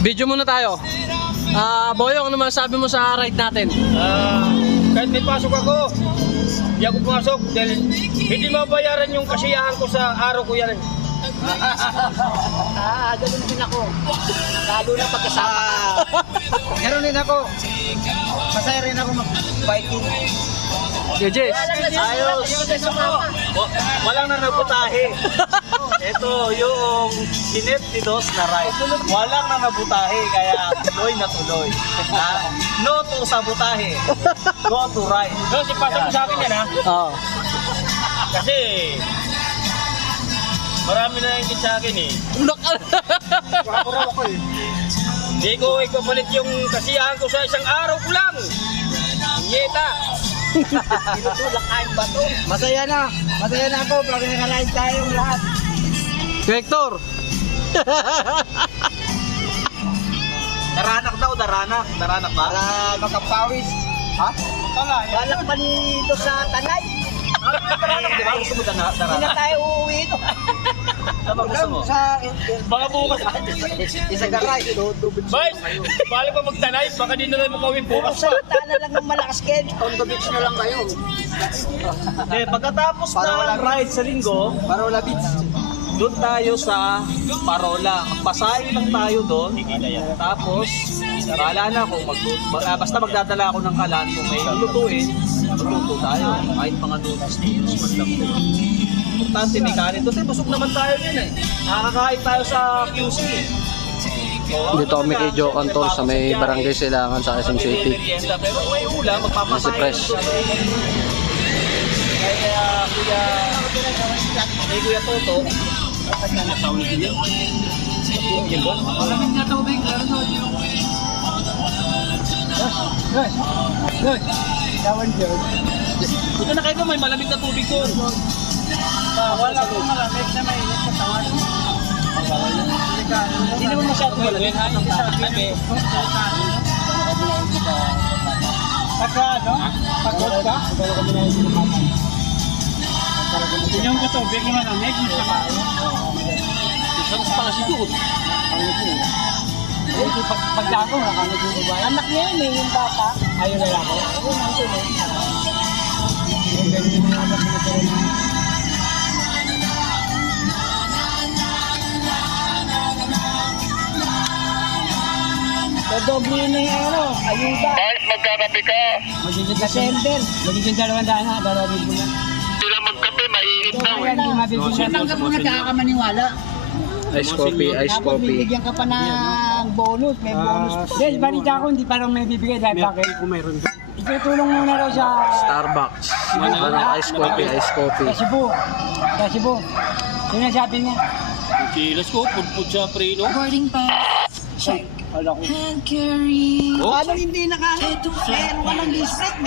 Video muna tayo. Boyong, ano masabi mo sa ride natin? Kahit may pasok ako, hindi ako pumasok dahil hindi mabayaran yung kasiyahan ko sa araw ko yan. Ganun din ako. Lalo na pagkasama ka. Meron din ako. Masaya rin ako mag-biking. Jess. Ayos. Walang na nabutahe. Ito yung sinip ni Dos na ride. Walang na nabutahe kaya tuloy na tuloy. No to sabutahe. Go to ride. Dos, ipasa mo sa akin yan ha. Oo. Kasi marami na yung sa akin eh. Kakura ako eh. Hindi ko ipapalit yung kasiyahan ko sa isang araw ko lang. Yeta. Tinutulak kain ba to? Masaya na. Masaya na ako. Pag nakalive tayong lahat. Hector. Daranak daw, daranak. Daranak ba? Para magkapawis. Ha? Balak pa nito sa Tanay. Daranak, di ba? Gusto mo Hindi daranak? na tayo uuwi ito. Ano ba gusto mo? Sa Baka bukas. Isagaray. Boys, balik pa magtanay. Baka di na tayo makawin bukas pa. Tala lang ng malakas Ken. On the beach na lang kayo. Pagkatapos Para wala ng ride sa linggo, Para wala beach. doon tayo sa Parola. Magpasahin lang tayo doon. Tapos, wala na kung basta magdadala ako ng kalan kung may lutuin, magluto tayo. Kahit mga noodles man lang doon. Importante may kanin. Doon busog naman tayo yun eh. Nakakain tayo sa QC. Dito kami kay Joe Cantor sa may barangay Silangan sa Quezon City. Pero may ulam, magpapasahin. Nasi fresh. Kaya Kuya Toto, Punta na kayo, may malamig na tubig ko. Wala akong malamig na mainit sa tawan. Hindi naman masyado malamig. Pagka ano? Pagod ka? Yung katubig na malamig, mas kakain. Isang pala siguro. Pagdako, nakamit yung babae. Anak niya yun eh, yung bata. Ayaw na ako. Oo, nandun eh. Dodoble na yung ano, ayuda. Kahit magkakape ka, Magiging December. Magiging 200 na, 2,000 na. sila magkape, mainit daw eh. Ayan, hindi mabibigyan. Tanggap mo na kaya ka maniwala. Ice coffee, ice Tapos coffee. bibigyan ka pa ng bonus, may bonus pa. Yes, balita ko, hindi parang may bibigay dahil bakit? Kung mayroon doon. Itutulong muna raw sa Starbucks. Ano, ice coffee, ice coffee. Cebu. Sa Cebu. Sinasabi niya. Chilas ko, pudpud sa preno. Boarding pass. Check. Wala ko. Hand carry. Paano hindi naka, meron ka ng district,